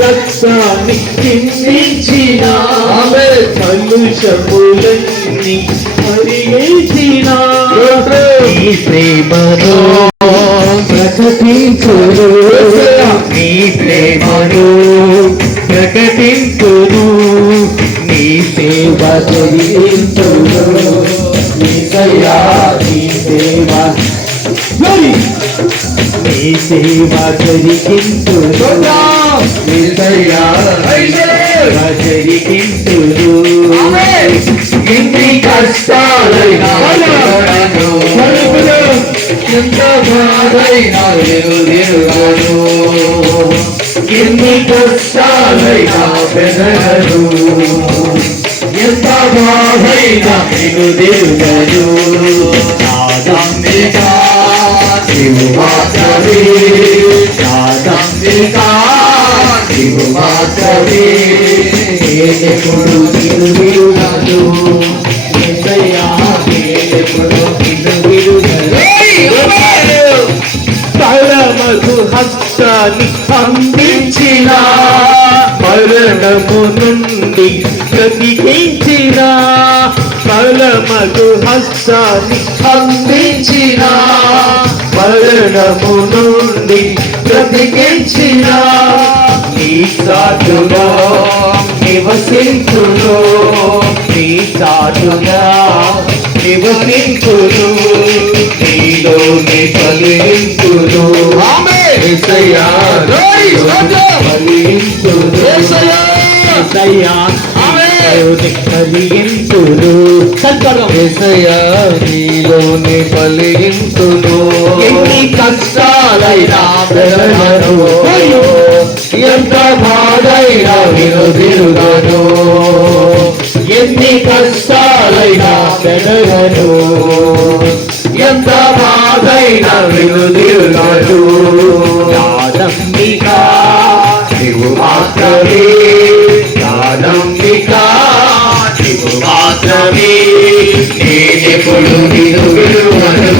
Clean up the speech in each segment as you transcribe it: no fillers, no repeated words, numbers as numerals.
రక్తాన్ని చిందించిన కలుషములన్నీ పరిగెత్తిన నీ ప్రేమను ప్రకటించును, నీ ప్రేమను ప్రకటించును, నీ సేవ జరిగించును, నీ సేవ జరిగించును, జరిగించును. ఎన్ని కష్టాలైనా ఎంత బాధైనా ఎదురుగాను, ఎన్ని కష్టాలైనా బెదరను, ఎంత బాధైనా ఎదురుగాను. నాదమ్మిగా నీవు మాత్రమే, నాదమ్మిగా నీవు మాత్రమే, నేనెప్పుడు నిన్ను విడువను, యేసయ్యా నేనెప్పుడు నిన్ను విడువను. పరమకు హస్తాన్ని అందించిన, మరణము నుండి బ్రతికించిన, పరమకు హస్తాన్ని అందించిన, మరణము నుండి బ్రతికించిన, నీ సాటుగా నివసించును, నీ సాటుగా నివసించును, నీలోని ఫలించును, యేసయ్యా ఫలించును, యేసయ్యా ఫలించును, యేసయ్యా నీలోని ఫలించును. ఎన్ని కష్టాలైనా బెదరను, ఎంత బాధైనా వినుదిరుగను, ఎన్ని కష్టాలైనా బెదరను, ఎంత బాధైనా వినుదిరుగను. నాదమ్మిగా నీవు మాత్రమే, నాదమ్మిగా నీవు మాత్రమే, నేనెప్పుడు నిన్ను విడువను,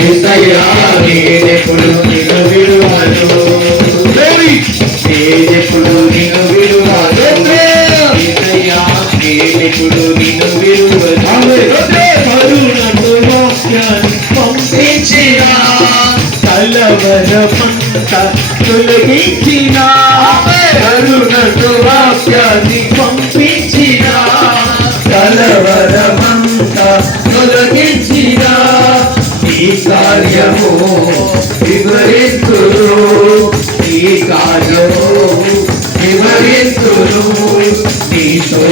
యేసయ్యా నేనెప్పుడు నిన్ను విడువను, నేనెప్పుడు నిన్ను విడువను, యేసయ్యా నేనెప్పుడు నిన్ను విడువను. కరుణకు వాక్యాన్ని పంపించిన, కలవరమంతా తొలగించిన, కరుణకు వాక్యాన్ని పంపించిన, కలవరమంతా తొలగించిన, ఈ కార్యము వివరించును, ఈ కార్యము వివరించును, నీతో